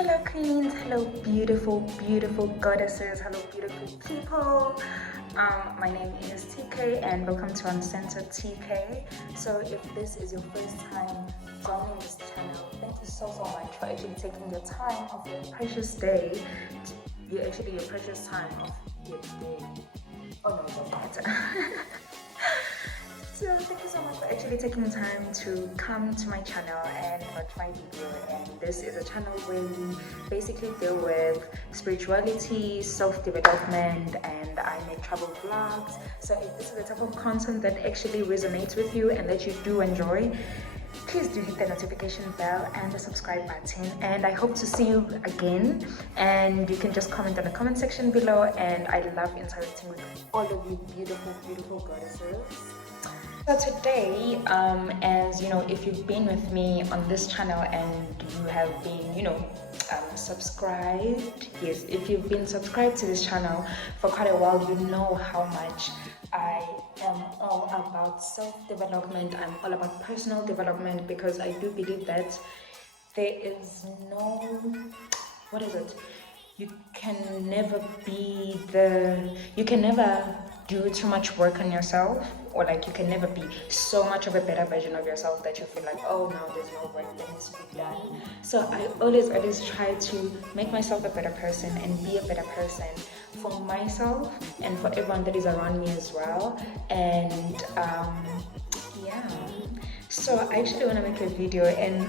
Hello queens, hello beautiful goddesses, hello beautiful people. My name is TK and welcome to Uncensored TK. So if this is your first time joining this channel, thank you so much for actually taking your time of your precious day, your precious time of your day. Oh no, it doesn't matter. So thank you so much for actually taking time to come to my channel and watch my video. And this is a channel where we basically deal with spirituality, self-development, and I make travel vlogs. So if this is the type of content that actually resonates with you and that you do enjoy, please do hit the notification bell and the subscribe button, and I hope to see you again. And you can just comment in the comment section below, and I love interacting with all of you beautiful goddesses. So today, as you know, if you've been with me on this channel and you have been, subscribed, yes, if you've been subscribed to this channel for quite a while, you know how much I am all about self-development. I'm all about personal development, because I do believe that there is no, you can never do too much work on yourself, or like you can never be so much of a better version of yourself that you feel like, oh no, there's no work that needs to be done. So I always try to make myself a better person and be a better person for myself and for everyone that is around me as well. And yeah, so I actually want to make a video, and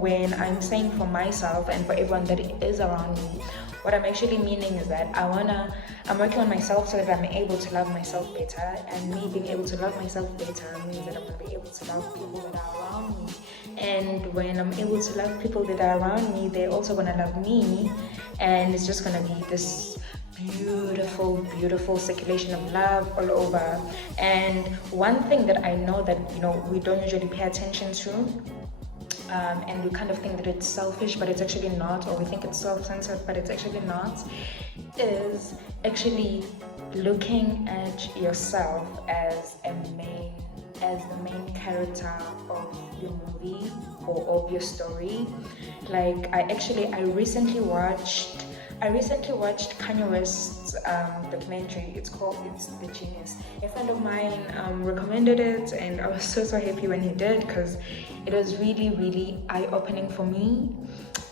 when I'm saying for myself and for everyone that is around me, what I'm actually meaning is that I'm working on myself so that I'm able to love myself better, and me being able to love myself better means that I'm going to be able to love people that are around me. And when I'm able to love people that are around me, they're also going to love me, and it's just going to be this beautiful circulation of love all over. And one thing that I know that we don't usually pay attention to, and we kind of think that it's selfish, but it's actually not, or we think it's self-centered, but it's actually not, is actually looking at yourself as the main character of your movie or of your story. Like I recently watched Kanye West's documentary. It's The Genius. A friend of mine recommended it, and I was so happy when he did, because it was really eye-opening for me.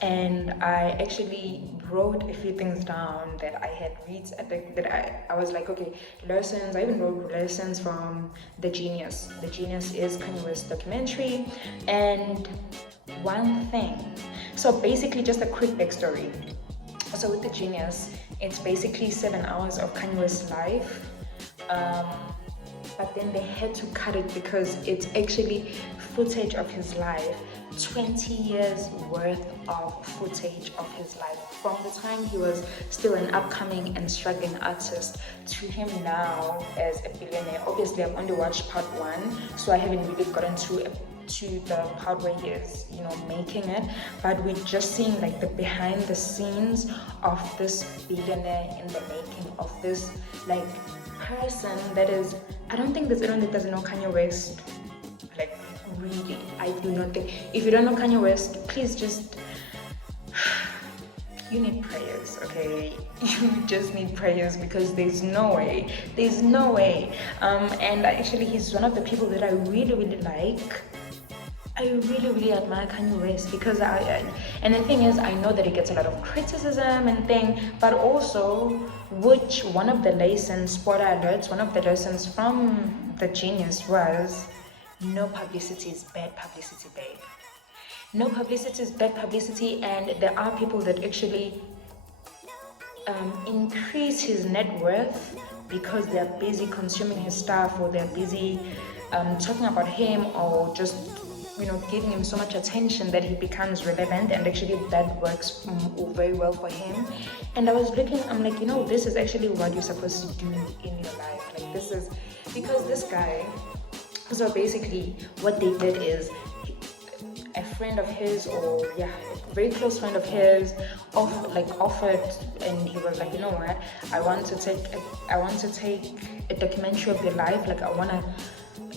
And I actually wrote a few things down that I had read that I was like, okay, lessons. I even wrote lessons from The Genius. The Genius is Kanye West's documentary. And one thing, so basically just a quick backstory. So with The Genius, it's basically 7 hours of Kanye West's life, but then they had to cut it because it's actually footage of his life, 20 years worth of footage of his life, from the time he was still an upcoming and struggling artist to him now as a billionaire. Obviously, I've only watched part 1, so I haven't really gotten to the part where he is making it, but we're just seeing like the behind the scenes of this billionaire in the making, of this like person that is, I don't think there's anyone that doesn't know Kanye West. Like, really, I do not think, if you don't know Kanye West, please just you need prayers, okay? You just need prayers, because there's no way. And actually, he's one of the people that I really like. I really admire Kanye West, because and the thing is, I know that he gets a lot of criticism and thing, but also, one of the lessons from The Genius was, no publicity is bad publicity, babe. No publicity is bad publicity, and there are people that actually increase his net worth because they're busy consuming his stuff, or they're busy talking about him, or just giving him so much attention that he becomes relevant, and actually that works very well for him. And I was looking, I'm like, this is actually what you're supposed to do in your life. Like, this is because this guy, so basically what they did is, a friend of his, or a very close friend of his, offered, and he was like, you know what, I want to take a documentary of your life. Like, I want to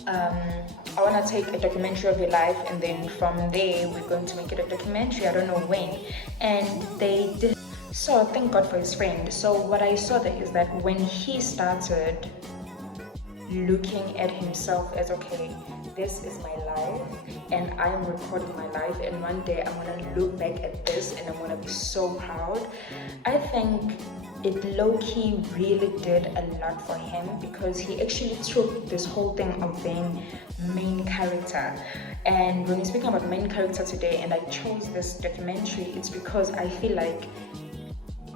I want to take a documentary of your life, and then from there we're going to make it a documentary. I don't know when. And they did. So thank God for his friend. So what I saw there is that when he started looking at himself as, okay, this is my life and I'm recording my life, and one day I'm gonna look back at this and I'm gonna be so proud. I think it low-key really did a lot for him, because he actually took this whole thing of being main character. And when we're speaking about main character today, and I chose this documentary, it's because I feel like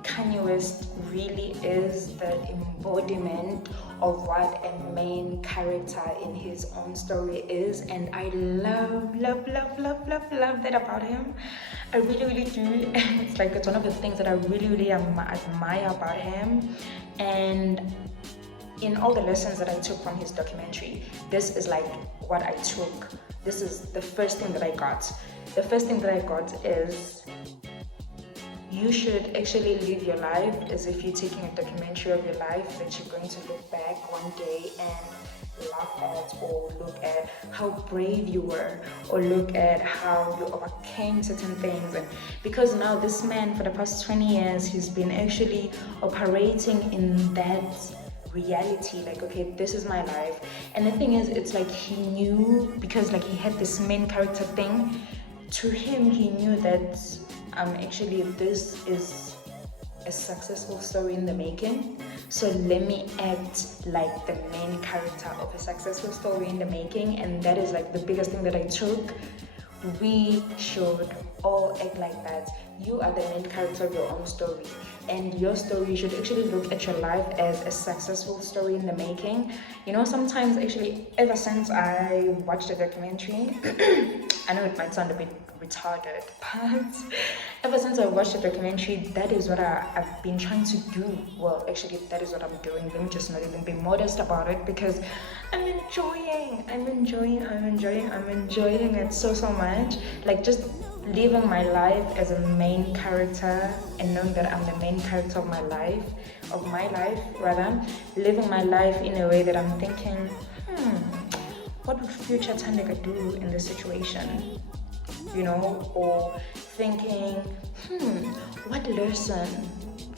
Kanye West really is the embodiment of what a main character in his own story is, and I love that about him. I really do. It's like, it's one of the things that I really admire about him. And in all the lessons that I took from his documentary, this is like what I took. This is the first thing that I got. The first thing that I got is, you should actually live your life as if you're taking a documentary of your life that you're going to look back one day and laugh at, or look at how brave you were, or look at how you overcame certain things. And because now this man, for the past 20 years, he's been actually operating in that reality, like, okay, this is my life. And the thing is, it's like he knew, because like he had this main character thing to him, he knew that actually this is a successful story in the making, so let me act like the main character of a successful story in the making. And that is like the biggest thing that I took. We should all act like that. You are the main character of your own story, and your story, you should actually look at your life as a successful story in the making. You know, sometimes actually, ever since I watched the documentary, I know it might sound a bit retarded, but ever since I watched the documentary, that is what I've been trying to do. Well, actually, that is what I'm doing. Let me just not even be modest about it, because I'm enjoying it so much. Like, just living my life as a main character, and knowing that I'm the main character of my life, living my life in a way that I'm thinking, what would future Tandeka do in this situation? You know, or thinking, what lesson,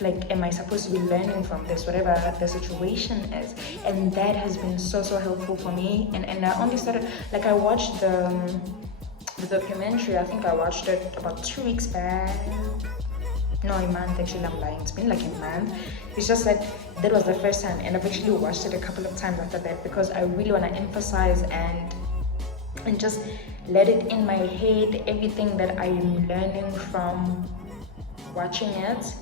like, am I supposed to be learning from this, whatever the situation is? And that has been so helpful for me. And I only started, like, I watched the documentary, I think I watched it about 2 weeks back. No, a month, actually, I'm lying. It's been like a month. It's just that was the first time, and I've actually watched it a couple of times after that, because I really want to emphasize and just let it in my head, everything that I'm learning from watching it.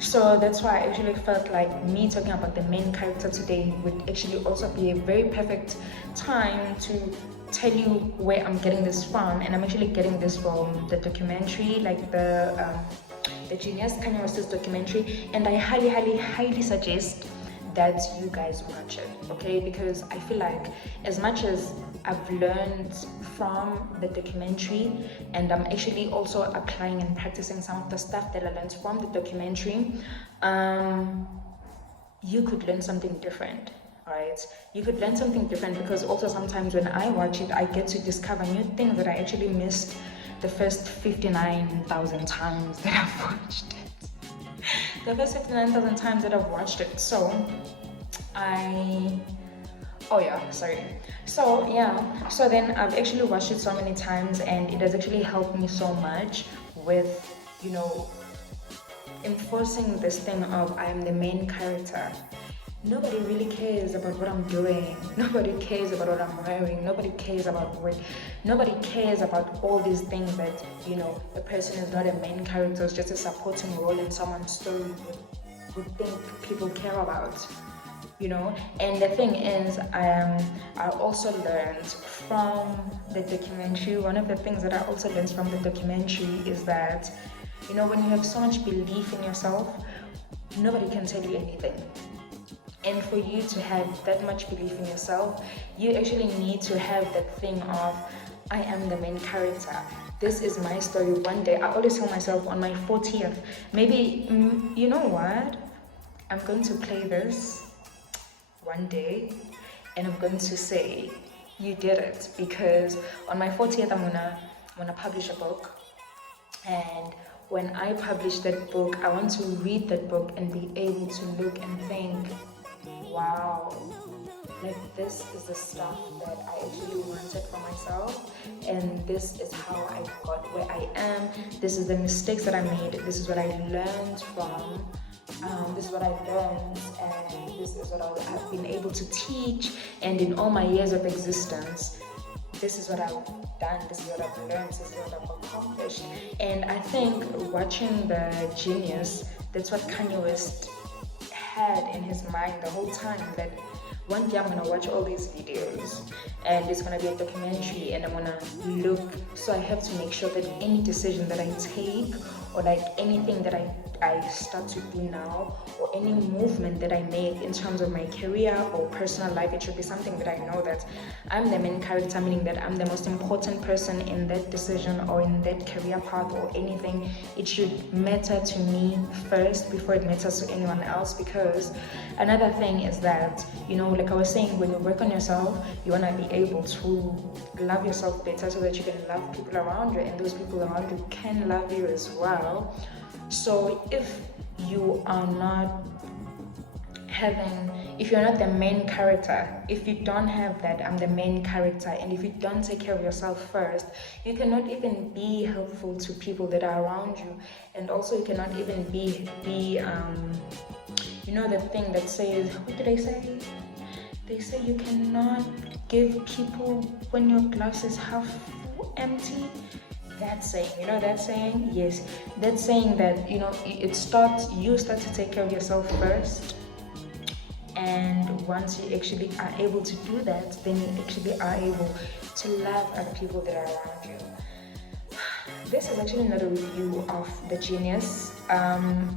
So that's why I actually felt like me talking about the main character today would actually also be a very perfect time to tell you where I'm getting this from. And I'm actually getting this from the documentary, like the Genius Kanye West's documentary, and I highly suggest that you guys watch it, okay? Because I feel like, as much as I've learned from the documentary, and I'm actually also applying and practicing some of the stuff that I learned from the documentary, you could learn something different, right? You could learn something different, because also sometimes when I watch it, I get to discover new things that I actually missed the first 59,000 times that I've watched it. The first 59,000 times that I've watched it. So then I've actually watched it so many times, and it has actually helped me so much with, you know, enforcing this thing of I am the main character. Nobody really cares about what I'm doing. Nobody cares about what I'm wearing. Nobody cares about work. Nobody cares about all these things that, you know, a person is not a main character, it's just a supporting role in someone's story would think people care about, you know. And the thing is, I also learned from the documentary, one of the things that I also learned from the documentary is that, you know, when you have so much belief in yourself, nobody can tell you anything. And for you to have that much belief in yourself, you actually need to have that thing of, I am the main character. This is my story. One day, I always tell myself on my 40th, maybe, you know what? I'm going to play this one day, and I'm going to say, You did it, because on my 40th, I'm gonna publish a book, and when I publish that book, I want to read that book and be able to look and think, wow, like this is the stuff that I actually wanted for myself, and this is how I got where I am. This is the mistakes that I made. This is what I learned from. This is what I learned, and this is what I've been able to teach. And in all my years of existence, this is what I've done, this is what I've learned, this is what I've accomplished. And I think watching the Genius, that's what Kanye West had in his mind the whole time, that one day I'm gonna watch all these videos and it's gonna be a documentary and I'm gonna look. So I have to make sure that any decision that I take, or like anything that I start to do now, or any movement that I make in terms of my career or personal life, it should be something that I know that I'm the main character, meaning that I'm the most important person in that decision or in that career path or anything. It should matter to me first before it matters to anyone else. Because another thing is that, you know, like I was saying, when you work on yourself, you want to be able to love yourself better so that you can love people around you, and those people around you can love you as well. So if you are not if you're not the main character, if you don't have that I'm the main character, and if you don't take care of yourself first, you cannot even be helpful to people that are around you. And also you cannot even be you know, the thing that says, what did they say? They say you cannot give people when your glass is half empty. That saying, you know that saying? Yes, that saying that, you know, you start to take care of yourself first, and once you actually are able to do that, then you actually are able to love other people that are around you. This is actually not a review of The Genius.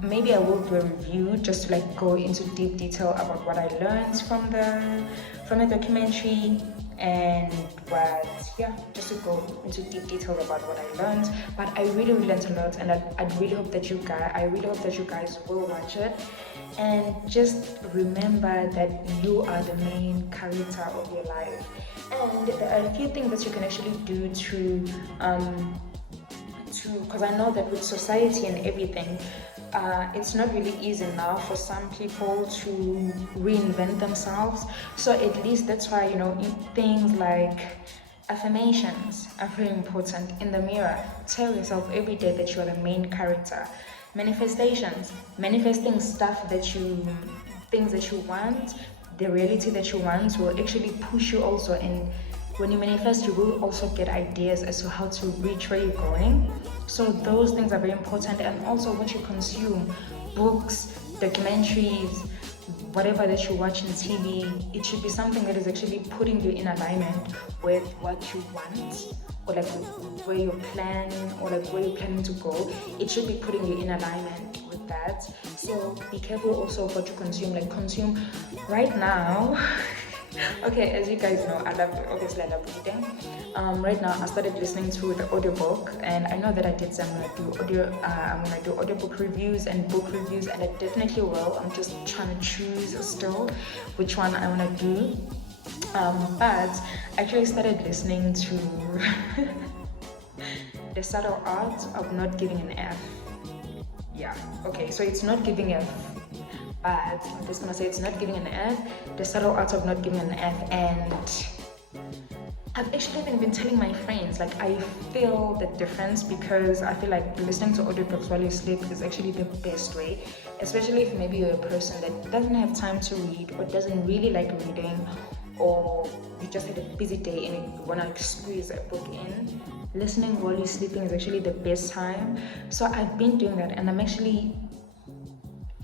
Maybe I will do a review just to like go into deep detail about what I learned from the documentary, and just to go into deep detail about what I learned. But I really learned a lot, and I really hope that you guys will watch it. And just remember that you are the main character of your life, and there are a few things that you can actually do to because I know that with society and everything, it's not really easy now for some people to reinvent themselves. So at least that's why, you know, things like affirmations are very important. In the mirror, tell yourself every day that you are the main character. Manifestations, manifesting things that you want, the reality that you want will actually push you also. And when you manifest, you will also get ideas as to how to reach where you're going. So those things are very important. And also what you consume, books, documentaries, whatever that you watch on TV, it should be something that is actually putting you in alignment with what you want, or like where you're planning, or like where you're planning to go. It should be putting you in alignment with that. So be careful also of what you consume. Like consume right now. Okay, as you guys know, I love reading. Right now I started listening to the audiobook, and I know that I did say I'm gonna do audiobook reviews and book reviews, and I definitely will. I'm just trying to choose still which one I want to do. But I actually started listening to The Subtle Art of Not Giving an F. Yeah, okay, so it's not giving F, but I'm just gonna say it's not giving an F. The Subtle Art of Not Giving an F. And I've actually been telling my friends, like, I feel the difference, because I feel like listening to audiobooks while you sleep is actually the best way, especially if maybe you're a person that doesn't have time to read, or doesn't really like reading, or you just had a busy day and you want to squeeze a book in. Listening while you're sleeping is actually the best time. So I've been doing that, and I'm actually,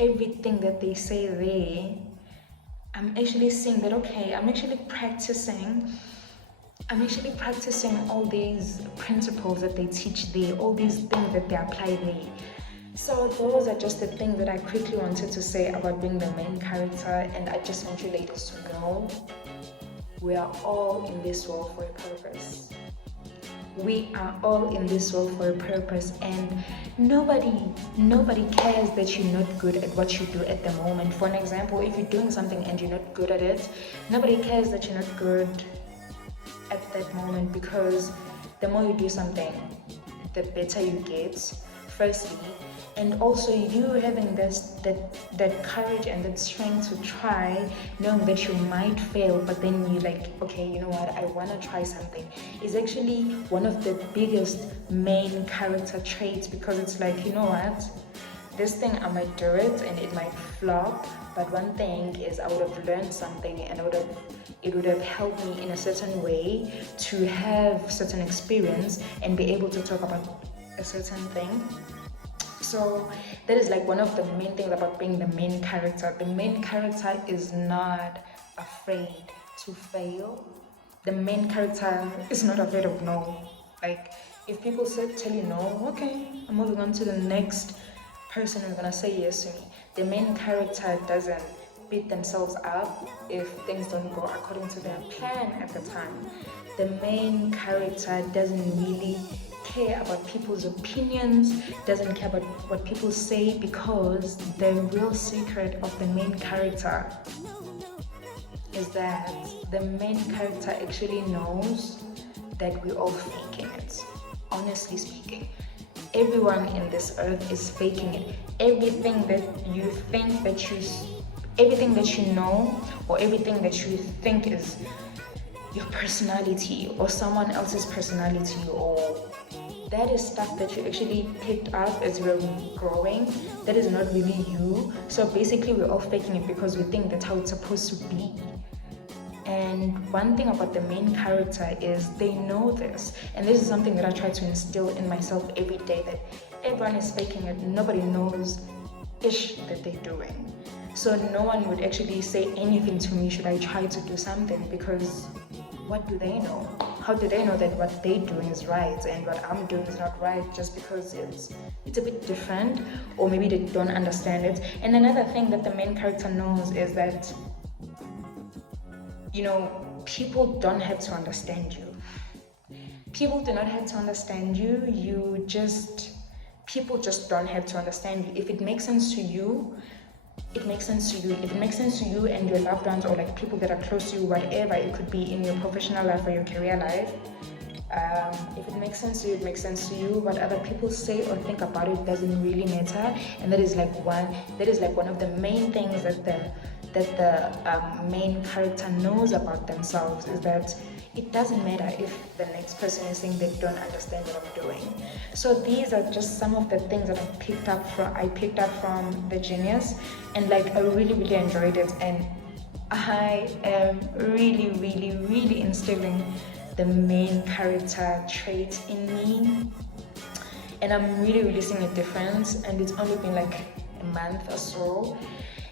everything that they say there, I'm actually saying that, okay, I'm actually practicing all these principles that they teach there, all these things that they apply there. So those are just the things that I quickly wanted to say about being the main character. And I just want you ladies to know, we are all in this world for a purpose. We are all in this world for a purpose, and nobody cares that you're not good at what you do at the moment. For an example, if you're doing something and you're not good at it, nobody cares that you're not good at that moment, because the more you do something, the better you get, firstly. And also you having that courage and that strength to try, knowing that you might fail, but then you're like, okay, you know what, I want to try something, is actually one of the biggest main character traits, because it's like, you know what, this thing, I might do it and it might flop, but one thing is I would have learned something, and it would have helped me in a certain way to have certain experience and be able to talk about a certain thing. So that is like one of the main things about being the main character. The main character is not afraid to fail. The main character is not afraid of no. Like, if people tell you no, okay, I'm moving on to the next person who's gonna say yes to me. The main character doesn't beat themselves up if things don't go according to their plan at the time. The main character doesn't really care about people's opinions, doesn't care about what people say, because the real secret of the main character is that the main character actually knows that we're all faking it. Honestly speaking, everyone in this earth is faking it. Everything that you think that everything that you know, or everything that you think is your personality or someone else's personality, or that is stuff that you actually picked up as you were growing. That is not really you. So basically we're all faking it because we think that's how it's supposed to be. And one thing about the main character is they know this, and this is something that I try to instill in myself every day, that everyone is faking it. Nobody knows ish that they're doing. So no one would actually say anything to me should I try to do something, because what do they know? How do they know that what they're doing is right and what I'm doing is not right, just because it's a bit different, or maybe they don't understand it. And another thing that the main character knows is that, you know, people don't have to understand you. People do not have to understand you. People just don't have to understand you. If it makes sense to you, it makes sense to you. If it makes sense to you and your loved ones, or like people that are close to you, whatever, it could be in your professional life or your career life, if it makes sense to you, it makes sense to you. What other people say or think about it doesn't really matter. And that is like one of the main things that the main character knows about themselves, is that it doesn't matter if the next person is saying they don't understand what I'm doing. So these are just some of the things that I picked up from The Genius, and like I really, really enjoyed it, and I am really, really, really instilling the main character trait in me, and I'm really, really seeing a difference. And it's only been like a month or so,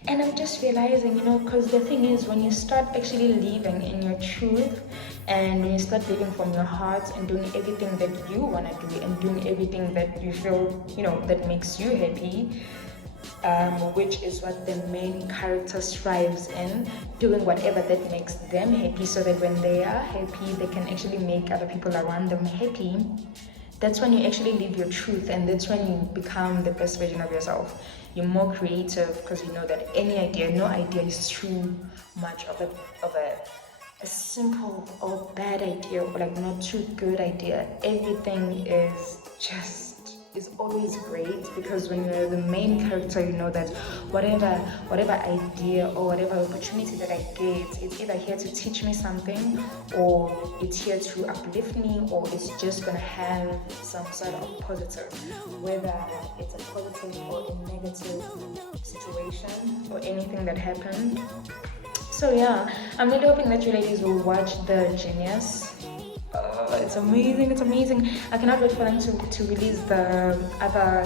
and I'm just realizing, you know, because the thing is, when you start actually living in your truth, and when you start living from your heart and doing everything that you want to do, and doing everything that you feel, you know, that makes you happy, which is what the main character strives in, doing whatever that makes them happy, so that when they are happy, they can actually make other people around them happy. That's when you actually live your truth, and that's when you become the best version of yourself. You're more creative, because you know that no idea is too much of a simple or bad idea, or like not too good idea. Everything is always great, because when you're the main character, you know that whatever idea or whatever opportunity that I get, it's either here to teach me something, or it's here to uplift me, or it's just gonna have some sort of positive, whether it's a positive or a negative situation or anything that happened. So yeah, I'm really hoping that you ladies will watch The Genius. It's amazing. I cannot wait for them to release the other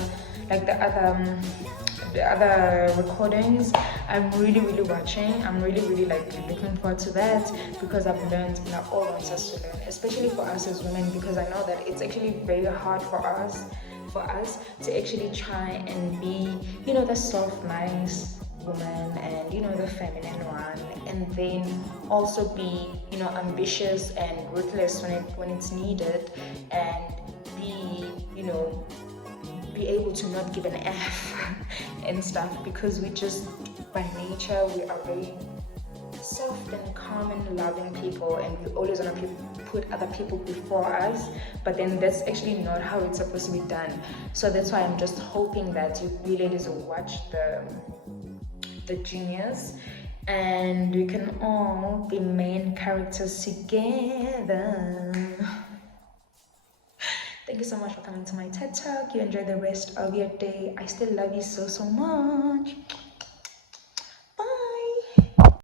recordings. I'm really, really watching. I'm really, really like looking forward to that, because I've learned, you know, all wants us to learn, especially for us as women, because I know that it's actually very hard for us to actually try and be, you know, the soft, nice woman, and you know, the feminine one, and then also be, you know, ambitious and ruthless when it's needed, and be, you know, be able to not give an F and stuff, because we just by nature we are very soft and calm and loving people, and we always want to put other people before us, but then that's actually not how it's supposed to be done. So that's why I'm just hoping that you ladies will watch the Genius, and we can all be main characters together. Thank you so much for coming to my TED Talk. You enjoy the rest of your day. I still love you so much.